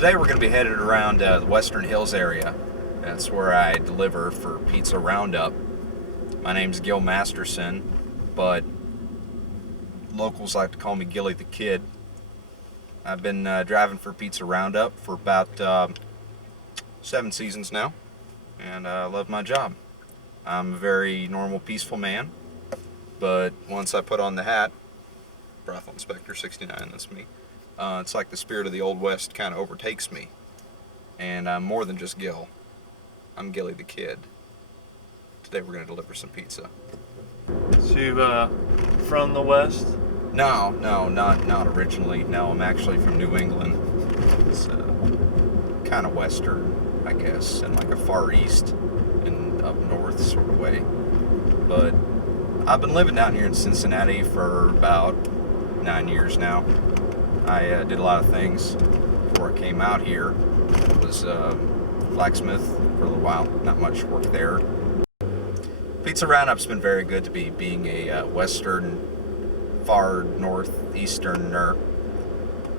Today we're going to be headed around the Western Hills area. That's where I deliver for Pizza Roundup. My name's Gil Masterson, but locals like to call me Gilly the Kid. I've been driving for Pizza Roundup for about 7 seasons now, and I love my job. I'm a very normal, peaceful man, but once I put on the hat, Brothel Inspector 69, that's me, it's like the spirit of the Old West kind of overtakes me. And I'm more than just Gil. I'm Gilly the Kid. Today we're going to deliver some pizza. So you from the West? No, not originally. No, I'm actually from New England. It's kind of Western, I guess, and like a Far East and up north sort of way. But I've been living down here in Cincinnati for about 9 years now. I did a lot of things before I came out here. I was blacksmith for a little while, not much work there. Pizza Roundup's been very good to me, being a Western, far northeasterner,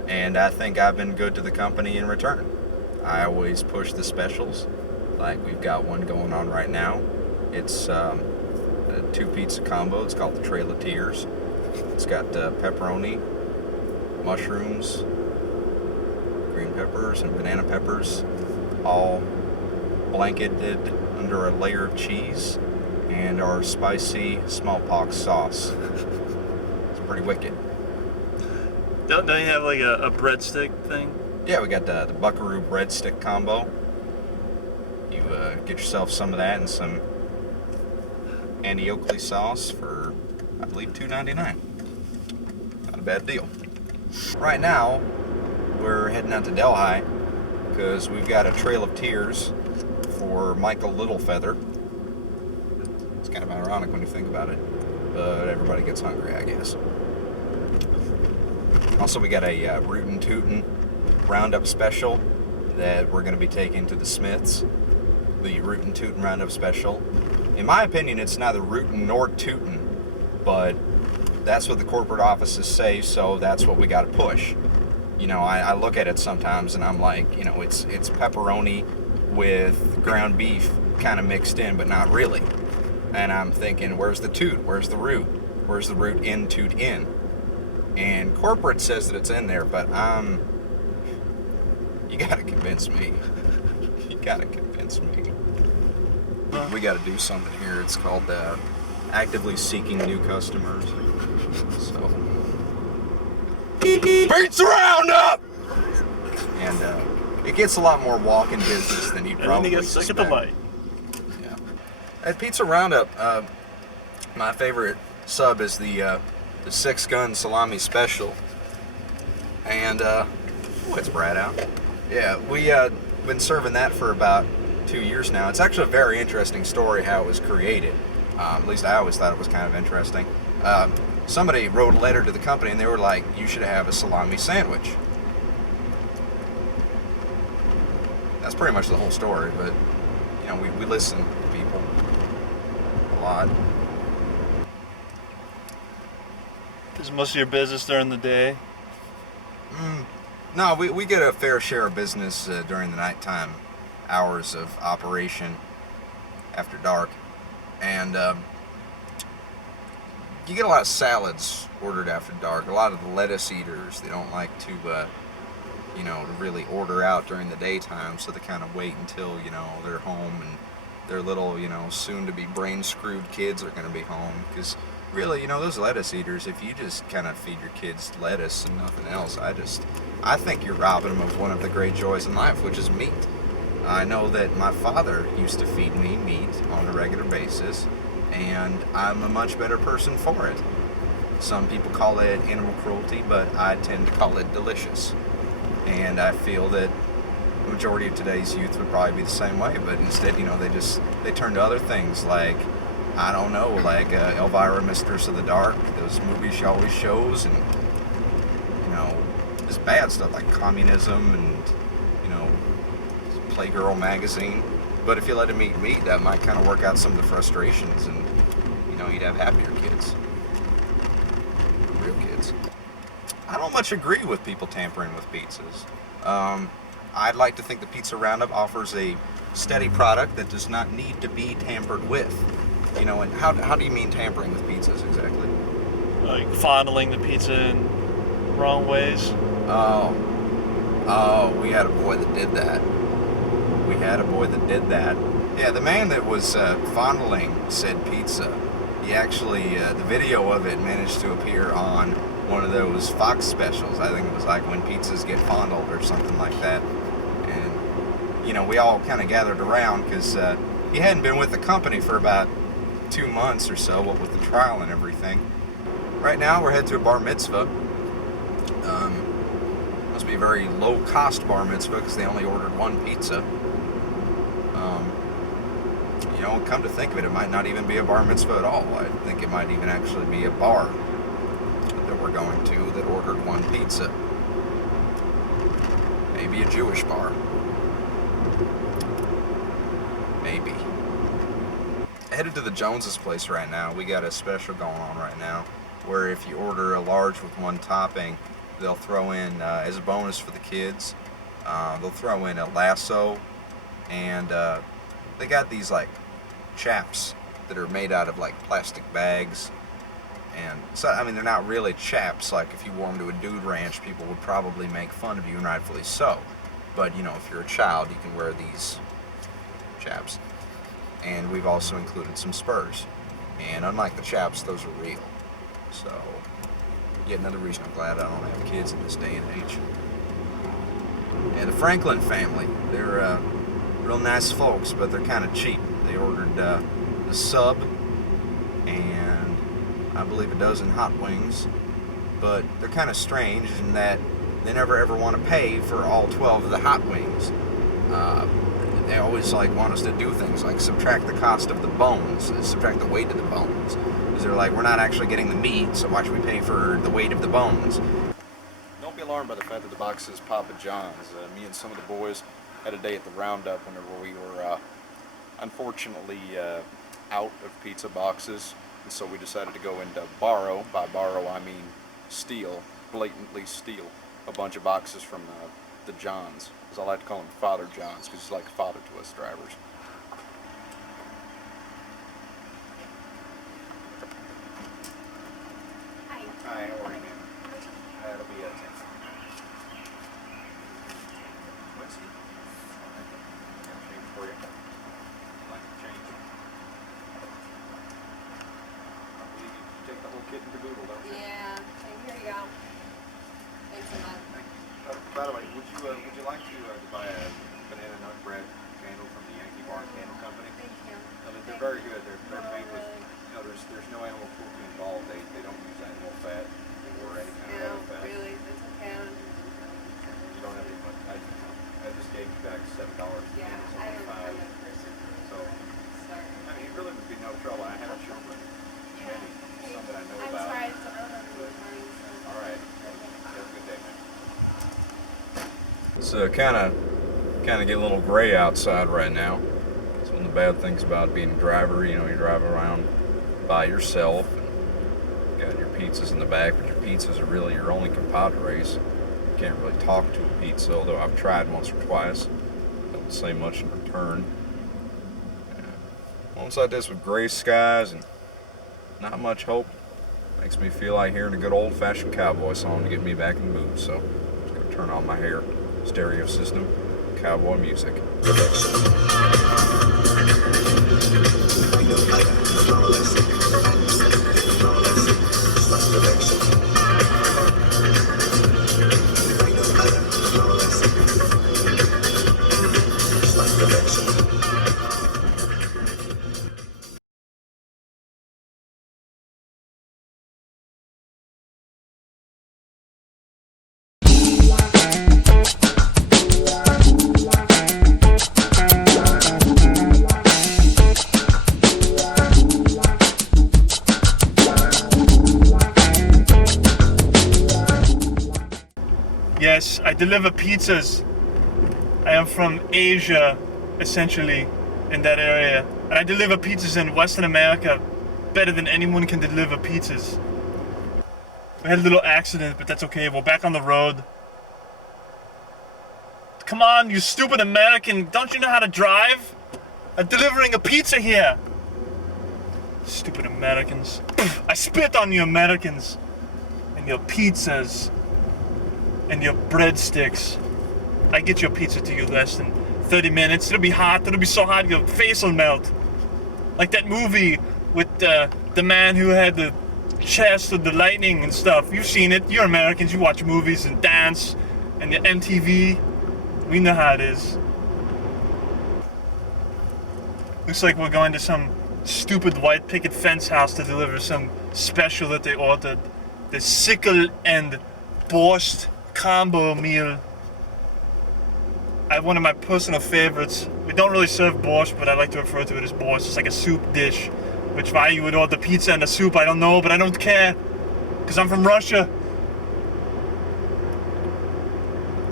and I think I've been good to the company in return. I always push the specials, like we've got one going on right now. It's a 2 pizza combo. It's called the Trail of Tears. It's got pepperoni, mushrooms, green peppers, and banana peppers, all blanketed under a layer of cheese and our spicy smallpox sauce. It's pretty wicked. Don't you have like a breadstick thing? Yeah, we got the Buckaroo breadstick combo. You get yourself some of that and some Andy Oakley sauce for, I believe, $2.99. Not a bad deal. Right now, we're heading out to Delhi because we've got a Trail of Tears for Michael Littlefeather. It's kind of ironic when you think about it, but everybody gets hungry, I guess. Also, we got a Rootin' Tootin' Roundup special that we're going to be taking to the Smiths. The Rootin' Tootin' Roundup special. In my opinion, it's neither rootin' nor tootin', but that's what the corporate offices say, so that's what we got to push. You know, I look at it sometimes and I'm like, you know, it's pepperoni with ground beef kind of mixed in, but not really. And I'm thinking, where's the toot? Where's the root? Where's the root in, toot in? And corporate says that it's in there, but you gotta convince me. You gotta convince me. We gotta do something here. It's called actively seeking new customers. So, Pizza Roundup! And it gets a lot more walk-in business than you'd probably get sick suspect. at the light. Yeah. At Pizza Roundup, my favorite sub is the 6-gun salami special. And it's Brad out. Yeah, we been serving that for about 2 years now. It's actually a very interesting story how it was created. At least I always thought it was kind of interesting. Somebody wrote a letter to the company and they were like, you should have a salami sandwich. That's pretty much the whole story, but you know, we listen to people a lot. Is most of your business during the day? No, we get a fair share of business during the nighttime hours of operation after dark. And you get a lot of salads ordered after dark. A lot of the lettuce eaters, they don't like to, to really order out during the daytime, so they kind of wait until, they're home and their little, soon-to-be brain-screwed kids are going to be home. Because really, those lettuce eaters, if you just kind of feed your kids lettuce and nothing else, I think you're robbing them of one of the great joys in life, which is meat. I know that my father used to feed me meat on a regular basis, and I'm a much better person for it. Some people call it animal cruelty, but I tend to call it delicious. And I feel that the majority of today's youth would probably be the same way, but instead, they turn to other things like, I don't know, like Elvira, Mistress of the Dark, those movies she always shows, and, just bad stuff like communism and, Playgirl magazine. But if you let them eat meat, that might kind of work out some of the frustrations, and, you'd have happier kids. Real kids. I don't much agree with people tampering with pizzas. I'd like to think the Pizza Roundup offers a steady product that does not need to be tampered with. You know, and how do you mean tampering with pizzas exactly? Like fondling the pizza in wrong ways. Oh, we had a boy that did that. Yeah, the man that was fondling said pizza, he actually, the video of it managed to appear on one of those Fox specials. I think it was like When Pizzas Get Fondled or something like that. And, you know, we all kind of gathered around because he hadn't been with the company for about 2 months or so, what with the trial and everything. Right now, we're headed to a bar mitzvah. Must be a very low-cost bar mitzvah because they only ordered one pizza. You know, come to think of it, it might not even be a bar mitzvah at all. I think it might even actually be a bar that we're going to that ordered one pizza. Maybe a Jewish bar. Maybe. Headed to the Joneses place right now. We got a special going on right now where if you order a large with one topping, they'll throw in, as a bonus for the kids, they'll throw in a lasso, and they got these like chaps that are made out of like plastic bags. And so, I mean, they're not really chaps. Like if you wore them to a dude ranch, people would probably make fun of you, and rightfully so. But you know, if you're a child, you can wear these chaps. And we've also included some spurs. And unlike the chaps, those are real. So, yet another reason I'm glad I don't have kids in this day and age. And the Franklin family, they're real nice folks, but they're kind of cheap. They ordered a sub and I believe a dozen hot wings, but they're kind of strange in that they never ever want to pay for all 12 of the hot wings. They always like want us to do things like subtract the cost of the bones, subtract the weight of the bones. Because they're like, we're not actually getting the meat, so why should we pay for the weight of the bones? Don't be alarmed by the fact that the box says Papa John's. Me and some of the boys had a day at the Roundup whenever we were unfortunately out of pizza boxes, and so we decided to go into borrow. By borrow I mean steal, blatantly steal a bunch of boxes from the Johns, as I like to call him Father Johns, because he's like a father to us drivers. Hi. Hi, how are you, man? That'll be it. What's he? Change for you. Like to change. I believe you take the whole kit and caboodle, don't you? Yeah. Okay, here you go. Thanks a lot. Thank you. By the way, would you like to buy a banana nut bread candle from the Yankee Barn Candle Company? Thank you. They're very good. They're made with, you know, there's no animal cruelty involved. They don't use animal fat or any kind of other fat. Really, that's okay. You don't have any money. I just gave you back $7. Yeah, I don't know that person. So, Sorry. I mean, it really would be no trouble. I haven't shown you many, some that I know I'm about. sorry, it's early in the morning. So. All right. Have a good day, man. So kind of get a little gray outside right now. It's one of the bad things about being a driver. You know, you drive around by yourself and you got your pizzas in the back, but your pizzas are really your only compadres. You can't really talk to a pizza, although I've tried once or twice. Don't say much in return. Moments like this with gray skies and not much hope makes me feel like hearing a good old-fashioned cowboy song to get me back in the mood. So I'm just gonna turn on my hair stereo system, cowboy music. Yes, I deliver pizzas. I am from Asia, essentially, in that area. And I deliver pizzas in Western America better than anyone can deliver pizzas. We had a little accident, but that's okay. We're back on the road. The Come on, you stupid American. Don't you know how to drive? I'm delivering a pizza here. Stupid Americans. I spit on you Americans. And your pizzas. And your breadsticks. I get your pizza to you less than 30 minutes. It'll be hot. It'll be so hot your face will melt. Like that movie with the man who had the chest of the lightning and stuff. You've seen it. You're Americans. You watch movies and dance and the MTV. We know how it is. Looks like we're going to some stupid white picket fence house to deliver some special that they ordered. The sickle and borscht combo meal. One of my personal favorites. We don't really serve borscht, but I like to refer to it as borscht. It's like a soup dish. Which why you would order pizza and a soup, I don't know, but I don't care. Because I'm from Russia.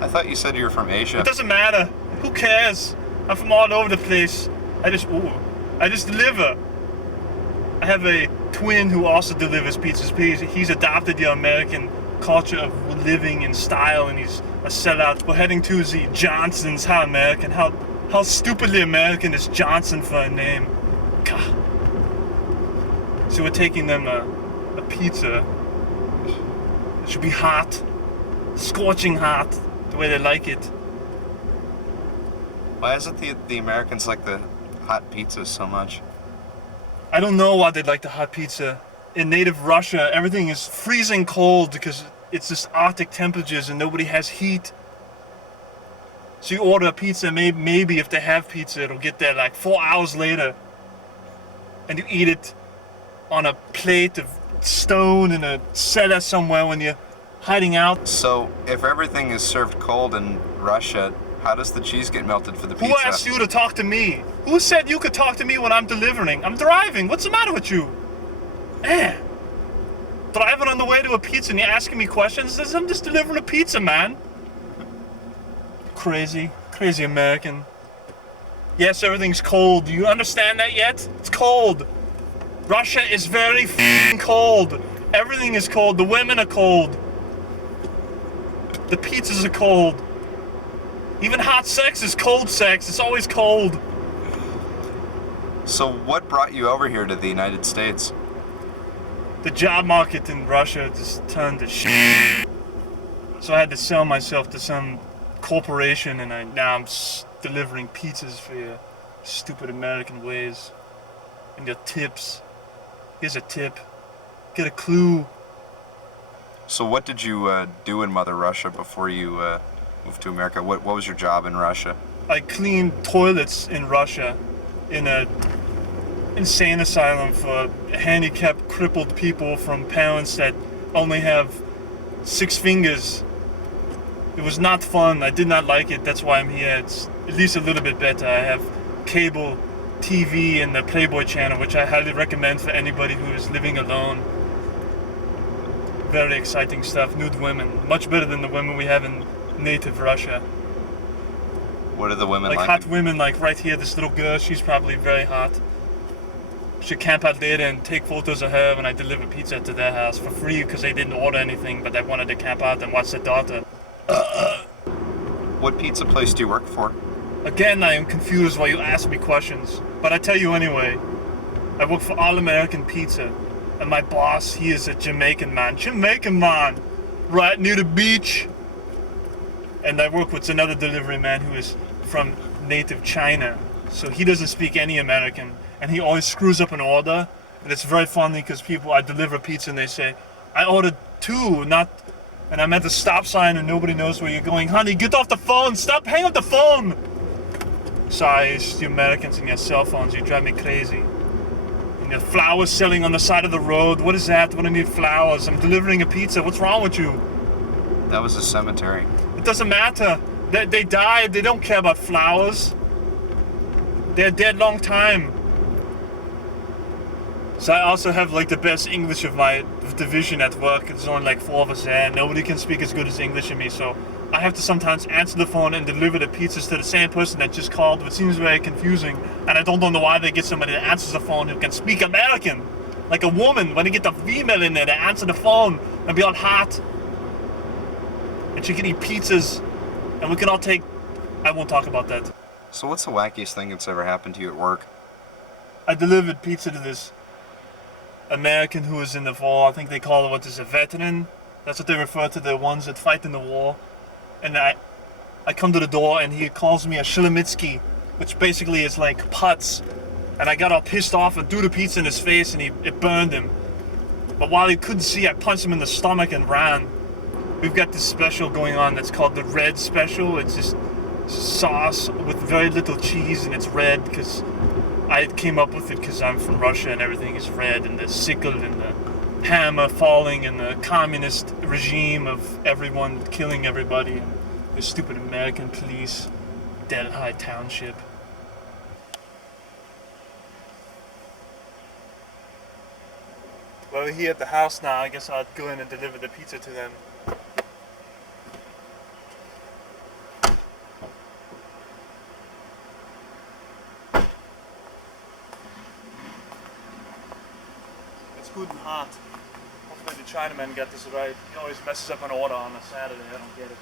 I thought you said you were from Asia. It doesn't matter. Who cares? I'm from all over the place. I just deliver. I have a twin who also delivers pizzas. He's adopted the American culture of living in style, and he's a sellout. We're heading to the Johnsons. How American. How stupidly American is Johnson for a name. God. So we're taking them a pizza. It should be hot. Scorching hot. The way they like it. Why isn't the Americans like the hot pizzas so much? I don't know why they like the hot pizza. In native Russia, everything is freezing cold because it's just Arctic temperatures and nobody has heat. So you order a pizza, maybe if they have pizza, it'll get there like 4 hours later. And you eat it on a plate of stone in a cellar somewhere when you're hiding out. So, if everything is served cold in Russia, how does the cheese get melted for the pizza? Who asked you to talk to me? Who said you could talk to me when I'm delivering? I'm driving. What's the matter with you? Driving on the way to a pizza and you're asking me questions? I'm just delivering a pizza, man. Crazy American. Yes, everything's cold. Do you understand that yet? It's cold. Russia is very f***ing cold. Everything is cold. The women are cold. The pizzas are cold. Even hot sex is cold sex. It's always cold. So what brought you over here to the United States? The job market in Russia just turned to shit. So I had to sell myself to some corporation, and now I'm delivering pizzas for your stupid American ways. And your tips. Here's a tip. Get a clue. So what did you do in Mother Russia before you moved to America? What was your job in Russia? I cleaned toilets in Russia in a insane asylum for handicapped, crippled people from parents that only have 6 fingers. It was not fun. I did not like it. That's why I'm here. It's at least a little bit better. I have cable TV and the Playboy channel, which I highly recommend for anybody who is living alone. Very exciting stuff. Nude women. Much better than the women we have in native Russia. What are the women like? Like hot women, like right here, this little girl, she's probably very hot. Should camp out there and take photos of her when I deliver pizza to their house for free because they didn't order anything, but they wanted to camp out and watch their daughter. What pizza place do you work for? Again, I am confused while you ask me questions, but I tell you anyway. I work for All American Pizza, and my boss, he is a Jamaican man, right near the beach. And I work with another delivery man who is from native China, so he doesn't speak any American, and he always screws up an order. And it's very funny because I deliver pizza and they say, I ordered 2, and I'm at the stop sign and nobody knows where you're going. Honey, get off the phone, hang up the phone. Sorry, it's the Americans and your cell phones, you drive me crazy. And your flowers selling on the side of the road, what is that? What do I need flowers? I'm delivering a pizza, what's wrong with you? That was a cemetery. It doesn't matter. They died, they don't care about flowers. They're dead long time. So I also have like the best English of my division at work. There's only like 4 of us there, and nobody can speak as good as English as me, so I have to sometimes answer the phone and deliver the pizzas to the same person that just called, which seems very confusing, and I don't know why they get somebody that answers the phone who can speak American. Like a woman, when they get the female in there, they answer the phone and be all hot. And she can eat pizzas, and we can all take I won't talk about that. So what's the wackiest thing that's ever happened to you at work? I delivered pizza to this American who was in the war. I think they call it what is a veteran. That's what they refer to the ones that fight in the war. And I come to the door and he calls me a Shilimitsky, which basically is like putz. And I got all pissed off and threw the pizza in his face and it burned him. But while he couldn't see, I punched him in the stomach and ran. We've got this special going on that's called the Red Special. It's just sauce with very little cheese and it's red because I came up with it because I'm from Russia and everything is red, and the sickle and the hammer falling and the communist regime of everyone killing everybody and the stupid American police, Delhi Township. Well, we're here at the house now. I guess I'll go in and deliver the pizza to them. It's good and hot. Hopefully the Chinaman got this right. He always messes up an order on a Saturday. I don't get it.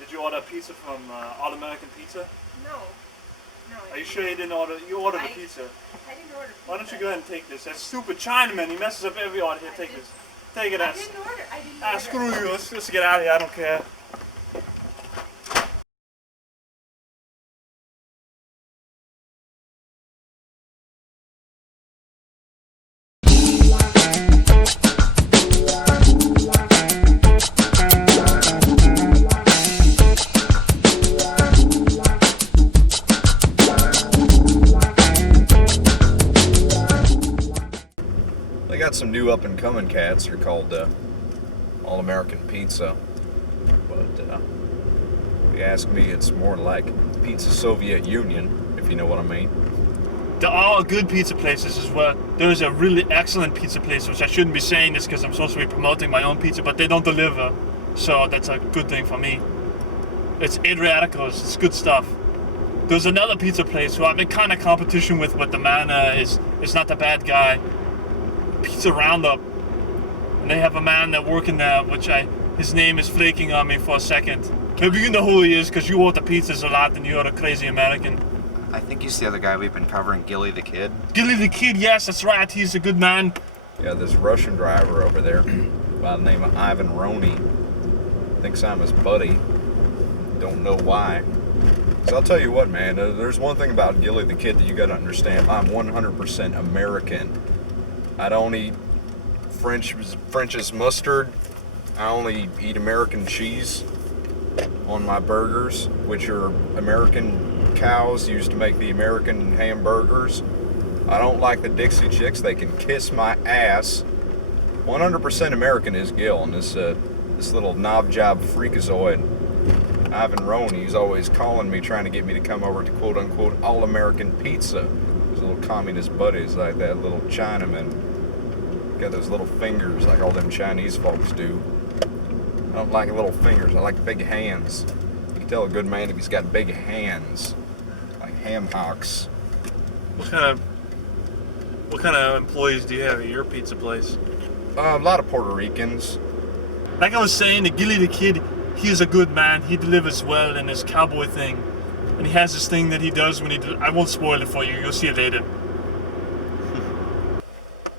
Did you order a pizza from All American Pizza? No. No. Are you sure you didn't order? You ordered a pizza. I didn't order pizza. Why don't you go ahead and take this? That stupid Chinaman, he messes up every order. Here, take this. Take it. I didn't order. I didn't order. Screw you. Let's get out of here. I don't care. They got some new up-and-coming cats. They're called All American Pizza. But if you ask me, it's more like Pizza Soviet Union, if you know what I mean. There are good pizza places as well. There is a really excellent pizza place, which I shouldn't be saying this because I'm supposed to be promoting my own pizza, but they don't deliver. So that's a good thing for me. It's Adriaticos. It's good stuff. There's another pizza place who I'm in kind of competition with, but the man is not the bad guy. Pizza Roundup. And they have a man that working there, his name is flaking on me for a second. Maybe you know who he is because you order pizzas a lot and you're a crazy American. I think he's the other guy we've been covering, Gilly the Kid. Gilly the Kid, yes, that's right. He's a good man. Yeah, this Russian driver over there by the name of Ivan Roney thinks I'm his buddy. Don't know why. So I'll tell you what, man, there's one thing about Gilly the Kid that you gotta understand. I'm 100% American. I don't eat French's mustard. I only eat American cheese on my burgers, which are American cows used to make the American hamburgers. I don't like the Dixie Chicks. They can kiss my ass. 100% American is Gil, and this little knob job freakazoid, Ivan Roney, he's always calling me, trying to get me to come over to quote-unquote all-American pizza. His little communist buddies like that little Chinaman. Got those little fingers like all them Chinese folks do. I don't like little fingers, I like big hands. You can tell a good man if he's got big hands, like ham hocks. What kind of employees do you have at your pizza place? A lot of Puerto Ricans. Like I was saying, the Gilly the Kid, he's a good man. He delivers well in his cowboy thing. And he has this thing that he does when I won't spoil it for you. You'll see it later.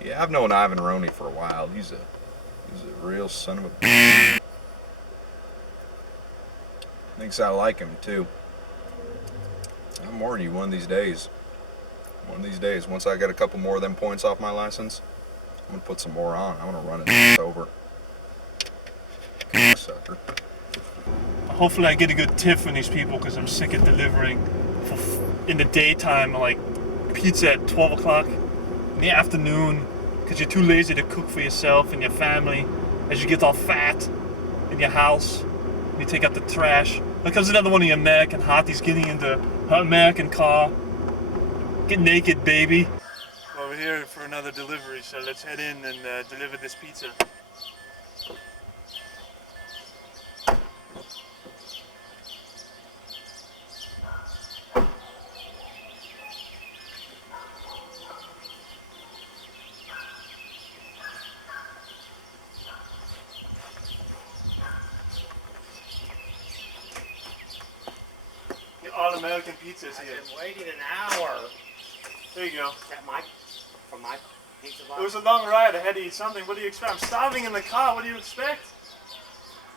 Yeah, I've known Ivan Roney for a while. He's a real son of a... Thinks I like him, too. I'm warning you, one of these days, once I get a couple more of them points off my license, I'm going to put some more on. I'm going to run it over. Sucker. Hopefully I get a good tip from these people because I'm sick of delivering in the daytime, like pizza at 12 o'clock in the afternoon because you're too lazy to cook for yourself and your family as you get all fat in your house and you take out the trash. Here comes another one of the American hotties getting into her American car. Get naked, baby. Well, we're here for another delivery, so let's head in and deliver this pizza. American pizzas I've here. been waiting an hour. There you go. Is that from my pizza box? It was a long ride. I had to eat something. What do you expect? I'm starving in the car. What do you expect?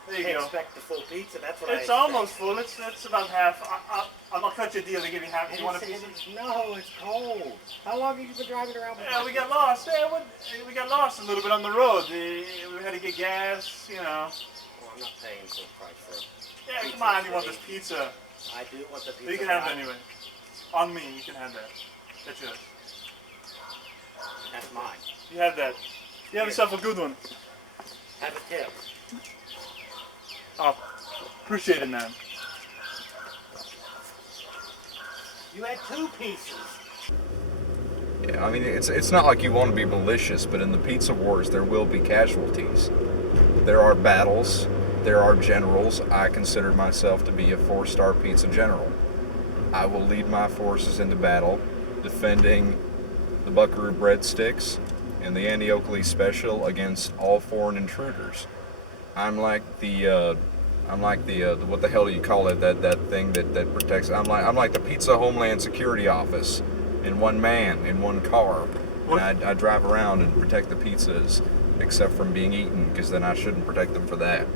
There you I go. expect the full pizza. That's what It's I almost full. It's about half. I'll cut you a deal to give you half. You want a piece? No, it's cold. How long have you been driving around with Yeah, my we got lost. Yeah, we got lost a little bit on the road. We had to get gas, you know. Well, I'm not paying full price for it. Yeah, come on, you want this pizza. I do want the pizza. But you can have it anyway. On me, you can have that. That's yours. That's mine. You have that. You have yourself a good one. Have a tip. Oh, appreciate it, man. You had 2 pieces. Yeah, I mean, it's not like you want to be malicious, but in the pizza wars, there will be casualties. There are battles. There are generals. I consider myself to be a 4-star pizza general. I will lead my forces into battle, defending the Buckaroo breadsticks and the Andy Oakley special against all foreign intruders. I'm like the what the hell do you call it? That thing that protects. I'm like the Pizza Homeland Security Office in one man in one car. And I drive around and protect the pizzas, except from being eaten, because then I shouldn't protect them for that,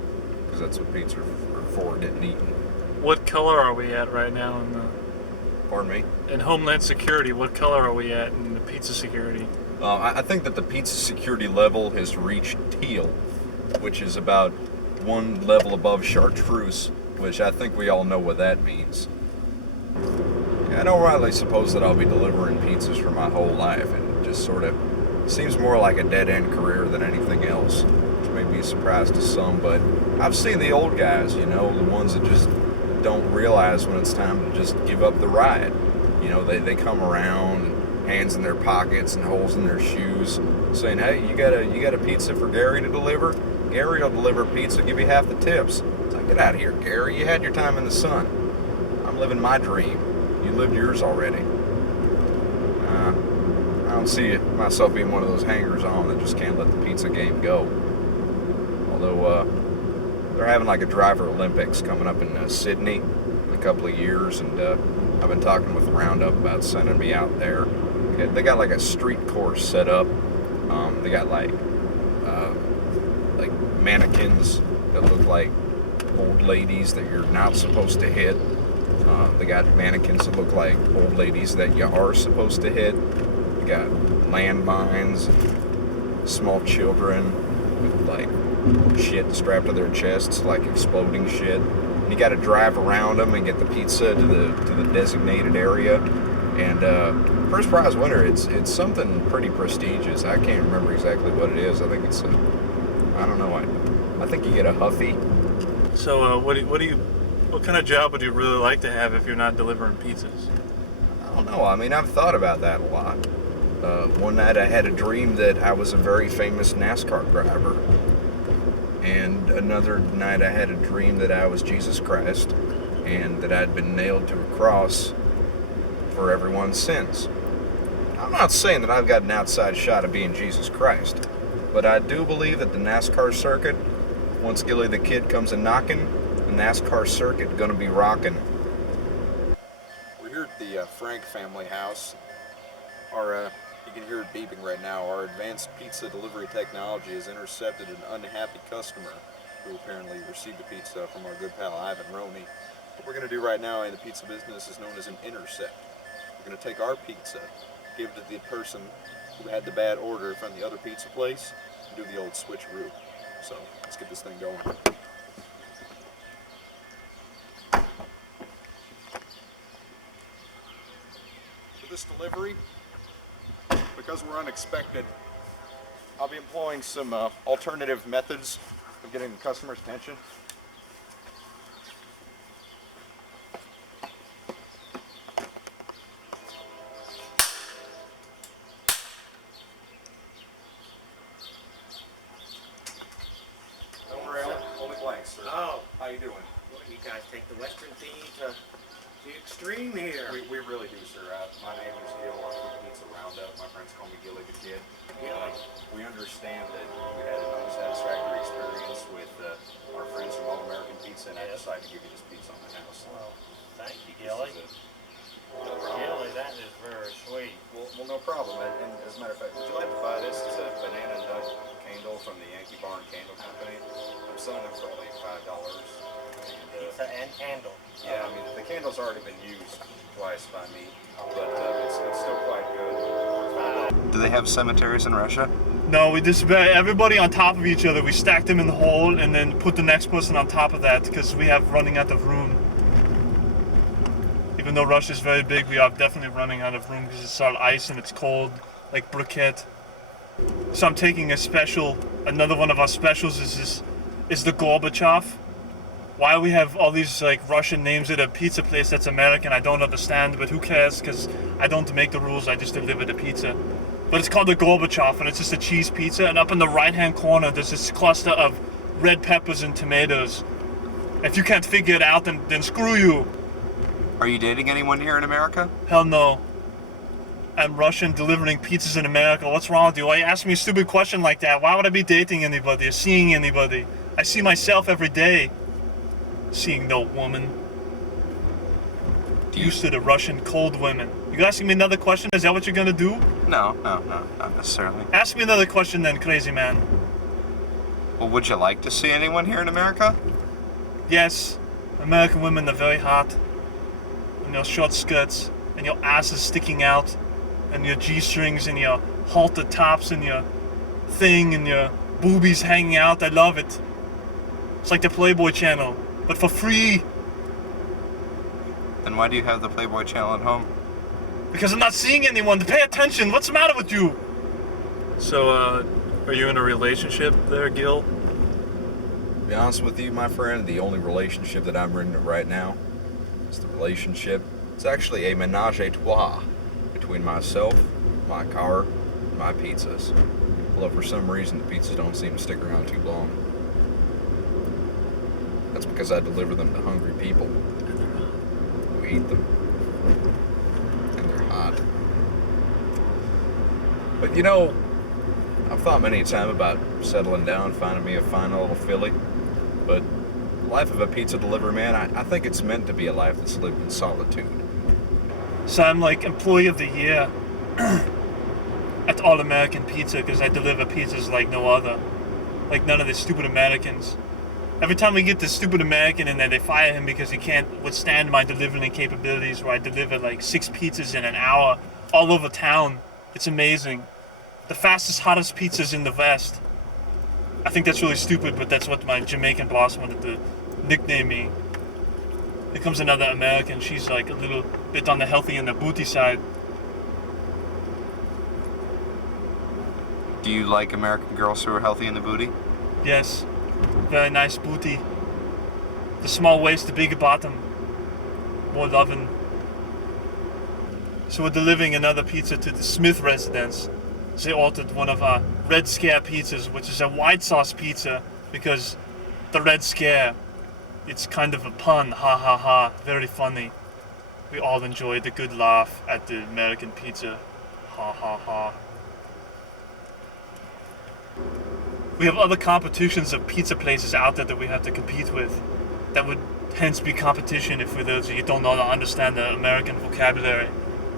because that's what pizzas are for, getting eaten. What color are we at right now in the? Pardon me? In Homeland Security, what color are we at in the pizza security? I think that the pizza security level has reached teal, which is about one level above chartreuse, which I think we all know what that means. I don't rightly suppose that I'll be delivering pizzas for my whole life, and it just sort of seems more like a dead-end career than anything else, which may be a surprise to some, but I've seen the old guys, you know, the ones that just don't realize when it's time to just give up the ride. You know, they come around, hands in their pockets and holes in their shoes, saying, hey, you got a pizza for Gary to deliver? Gary will deliver pizza, give you half the tips. It's like, get out of here, Gary. You had your time in the sun. I'm living my dream. You lived yours already. I don't see myself being one of those hangers-on that just can't let the pizza game go. Although they're having like a driver Olympics coming up in Sydney in a couple of years, and I've been talking with Roundup about sending me out there. They got like a street course set up. They got like mannequins that look like old ladies that you're not supposed to hit. They got mannequins that look like old ladies that you are supposed to hit. You got landmines, small children with like shit strapped to their chests, like exploding shit. And you got to drive around them and get the pizza to the designated area. And first prize winner, it's something pretty prestigious. I can't remember exactly what it is. I think it's I don't know. I think you get a Huffy. So what kind of job would you really like to have if you're not delivering pizzas? I don't know. I mean, I've thought about that a lot. One night I had a dream that I was a very famous NASCAR driver. And another night I had a dream that I was Jesus Christ and that I'd been nailed to a cross for everyone's sins. I'm not saying that I've got an outside shot of being Jesus Christ, but I do believe that the NASCAR circuit, once Gilly the Kid comes a knocking, the NASCAR circuit gonna be rocking. We're here at the Frank family house. You can hear it beeping right now. Our advanced pizza delivery technology has intercepted an unhappy customer who apparently received a pizza from our good pal Ivan Roney. What we're gonna do right now in the pizza business is known as an intercept. We're gonna take our pizza, give it to the person who had the bad order from the other pizza place, and do the old switcheroo. So let's get this thing going. For this delivery, because we're unexpected, I'll be employing some alternative methods of getting the customer's attention. Don't worry, only blanks, sir. Oh, How you doing? well, you guys take the Western theme to the extreme here. We really do, sir. My name is Gil. I'm from Pizza Roundup. My friends call me Gilly the Kid. We understand that you had an unsatisfactory experience with our friends from All American Pizza, and I decided to give you this pizza on the house. Well, Thank you, Gilly. Gilly, that is very sweet. Well, no problem. And as a matter of fact, would you like to buy this? It's a banana nut candle from the Yankee Barn Candle Company. I'm selling them for only $5. Pizza and candle. Yeah, I mean, the candle's already been used twice by me, but it's still quite good. Do they have cemeteries in Russia? No, we just bury everybody on top of each other. We stack them in the hole and then put the next person on top of that because we have running out of room. Even though Russia's very big, we are definitely running out of room because it's all ice and it's cold, like briquette. So I'm taking a special. Another one of our specials is the Gorbachev. Why we have all these like Russian names at a pizza place that's American, I don't understand, but who cares? Because I don't make the rules. I just deliver the pizza. But it's called the Gorbachev, and it's just a cheese pizza. And up in the right-hand corner, there's this cluster of red peppers and tomatoes. If you can't figure it out, then screw you. Are you dating anyone here in America? Hell no. I'm Russian delivering pizzas in America. What's wrong with you? Why you ask me a stupid question like that? Why would I be dating anybody or seeing anybody? I see myself every day. Seeing no woman. Used to the Russian cold women. You asking me another question? Is that what you're gonna do? No, not necessarily. Ask me another question then, crazy man. Well, would you like to see anyone here in America? Yes, American women are very hot. And your short skirts, and your asses sticking out, and your G-strings, and your halter tops, and your thing, and your boobies hanging out. I love it. It's like the Playboy Channel, but for free. Then why do you have the Playboy channel at home? Because I'm not seeing anyone to pay attention. What's the matter with you? So, are you in a relationship there, Gil? To be honest with you, my friend, the only relationship that I'm in right now is the relationship. It's actually a menage a trois between myself, my car, and my pizzas. Although for some reason the pizzas don't seem to stick around too long. That's because I deliver them to hungry people who eat them. And they're hot. But you know, I've thought many a time about settling down, finding me a fine little filly. But the life of a pizza delivery man, I think it's meant to be a life that's lived in solitude. So I'm like employee of the year at All American Pizza because I deliver pizzas like no other. Like none of the stupid Americans. Every time we get this stupid American in there, they fire him because he can't withstand my delivering capabilities where I deliver like 6 pizzas in an hour all over town. It's amazing. The fastest, hottest pizzas in the West. I think that's really stupid, but that's what my Jamaican boss wanted to nickname me. Here comes another American. She's like a little bit on the healthy and the booty side. Do you like American girls who are healthy in the booty? Yes. Very nice booty. The small waist, the big bottom. More loving. So we're delivering another pizza to the Smith residence. They ordered one of our Red Scare pizzas, which is a white sauce pizza, because the Red Scare, it's kind of a pun, ha ha ha, very funny. We all enjoyed a good laugh at the American pizza, ha ha ha. We have other competitions of pizza places out there that we have to compete with. That would hence be competition if for those of you who don't know or understand the American vocabulary.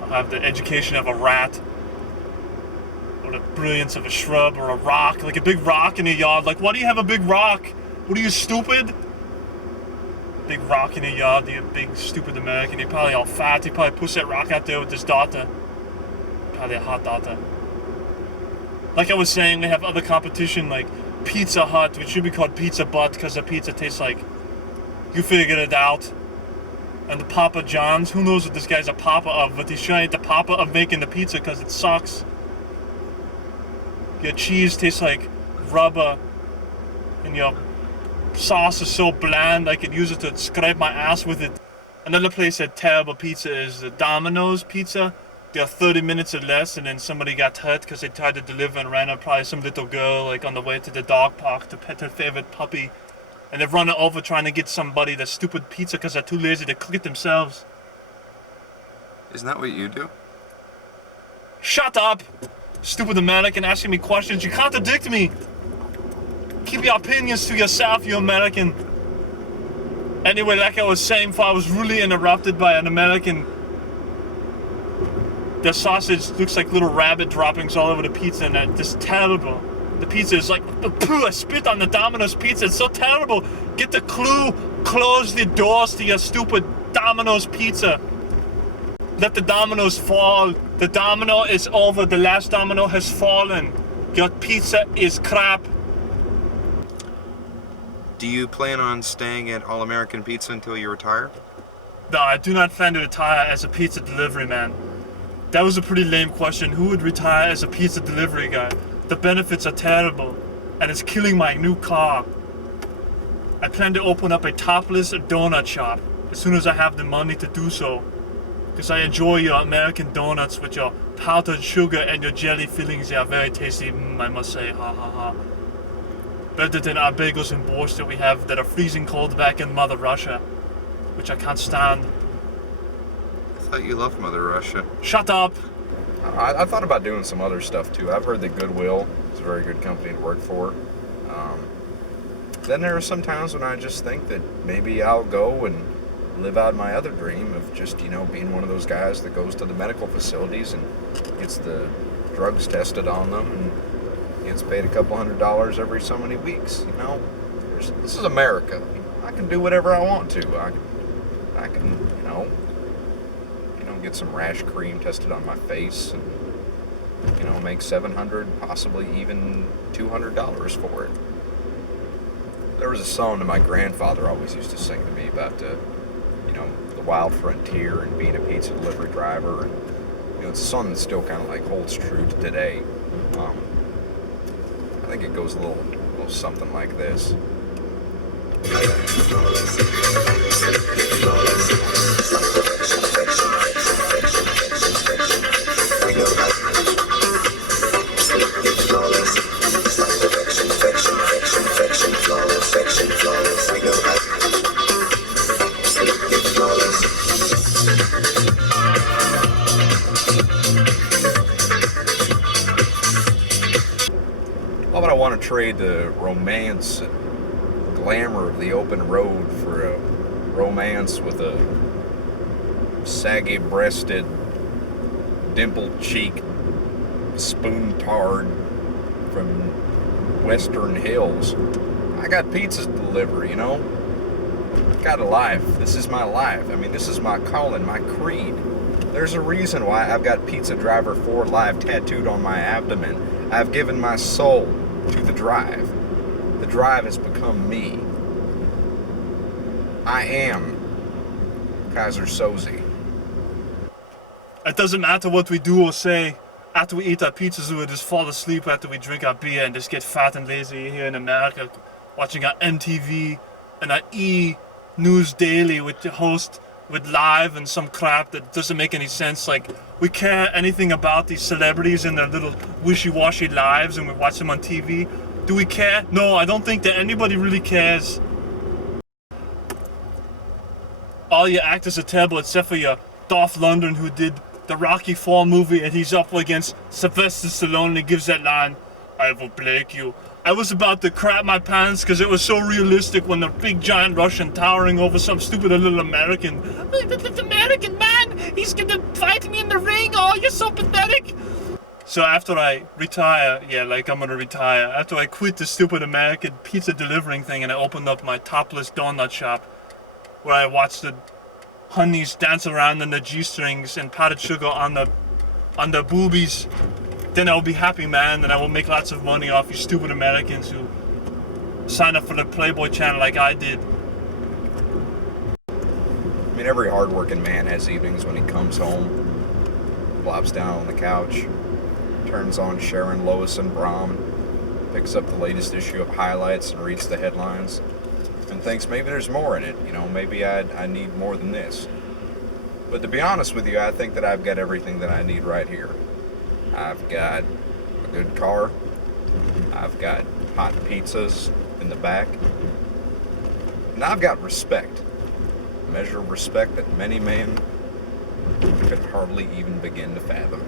I'll have the education of a rat, or the brilliance of a shrub, or a rock, like a big rock in your yard. Like, why do you have a big rock? What are you, stupid? Big rock in your yard, you big stupid American. You're probably all fat. You probably push that rock out there with his daughter. Probably a hot daughter. Like I was saying, we have other competition like Pizza Hut, which should be called Pizza Butt because the pizza tastes like you figured it out. And the Papa John's, who knows what this guy's a papa of, but he's trying to papa of making the pizza because it sucks. Your cheese tastes like rubber, and your sauce is so bland I could use it to scrape my ass with it. Another place that terrible pizza is the Domino's Pizza. They're 30 minutes or less, and then somebody got hurt because they tried to deliver and ran out, probably some little girl like on the way to the dog park to pet her favorite puppy. And they've run it over trying to get somebody the stupid pizza because they're too lazy to cook it themselves. Isn't that what you do? Shut up! Stupid American asking me questions. You contradict me! Keep your opinions to yourself, you American. Anyway, like I was saying before, I was really interrupted by an American. The sausage looks like little rabbit droppings all over the pizza, and that just terrible. The pizza is like, poo, I spit on the Domino's pizza. It's so terrible. Get the clue. Close the doors to your stupid Domino's pizza. Let the dominoes fall. The domino is over. The last domino has fallen. Your pizza is crap. Do you plan on staying at All American Pizza until you retire? No, I do not plan to retire as a pizza delivery man. That was a pretty lame question. Who would retire as a pizza delivery guy? The benefits are terrible, and it's killing my new car. I plan to open up a topless donut shop as soon as I have the money to do so. Because I enjoy your American donuts with your powdered sugar and your jelly fillings. They are very tasty, I must say, ha ha ha. Better than our bagels and borscht that we have that are freezing cold back in Mother Russia, which I can't stand. I thought you loved Mother Russia. Shut up! I thought about doing some other stuff too. I've heard that Goodwill is a very good company to work for. Then there are some times when I just think that maybe I'll go and live out my other dream of just, you know, being one of those guys that goes to the medical facilities and gets the drugs tested on them and gets paid a couple $100 every so many weeks. You know, this is America. I can do whatever I want to. I can, you know, get some rash cream tested on my face and, you know, make $700, possibly even $200 for it. There was a song that my grandfather always used to sing to me about, you know, the wild frontier and being a pizza delivery driver. And, you know, it's a song that still kind of like holds true to today. I think it goes a little something like this. Why would I want to trade the romance and glamour of the open road for a romance with a saggy-breasted, dimple-cheeked, spoon-tarred from Western Hills? I got pizzas to deliver, you know? I've got a life. This is my life. I mean, this is my calling, my creed. There's a reason why I've got Pizza Driver 4 Live tattooed on my abdomen. I've given my soul to the drive. The drive has become me. I am Kaiser Soze. It doesn't matter what we do or say. After we eat our pizzas, we just fall asleep after we drink our beer and just get fat and lazy here in America, watching our MTV and our E! News Daily with the host with live and some crap that doesn't make any sense. Like, we care anything about these celebrities and their little wishy-washy lives and we watch them on TV? Do we care? No, I don't think that anybody really cares. All your actors are terrible except for your Dolph Lundgren who did the Rocky IV movie and he's up against Sylvester Stallone and he gives that line, "I will break you." I was about to crap my pants because it was so realistic when the big giant Russian towering over some stupid little American. This American man, he's gonna fight me in the ring. Oh, you're so pathetic. So after I retire, yeah, like I'm gonna retire, after I quit the stupid American pizza delivering thing and I opened up my topless donut shop where I watched the honeys dance around in the G-strings and powdered sugar on the boobies, then I'll be happy, man, and I will make lots of money off you stupid Americans who sign up for the Playboy channel like I did. I mean, every hardworking man has evenings when he comes home, plops down on the couch, turns on Sharon, Lois, and Brom, picks up the latest issue of Highlights and reads the headlines, and thinks maybe there's more in it, you know, maybe I need more than this. But to be honest with you, I think that I've got everything that I need right here. I've got a good car, I've got hot pizzas in the back, and I've got respect. A measure of respect that many men could hardly even begin to fathom.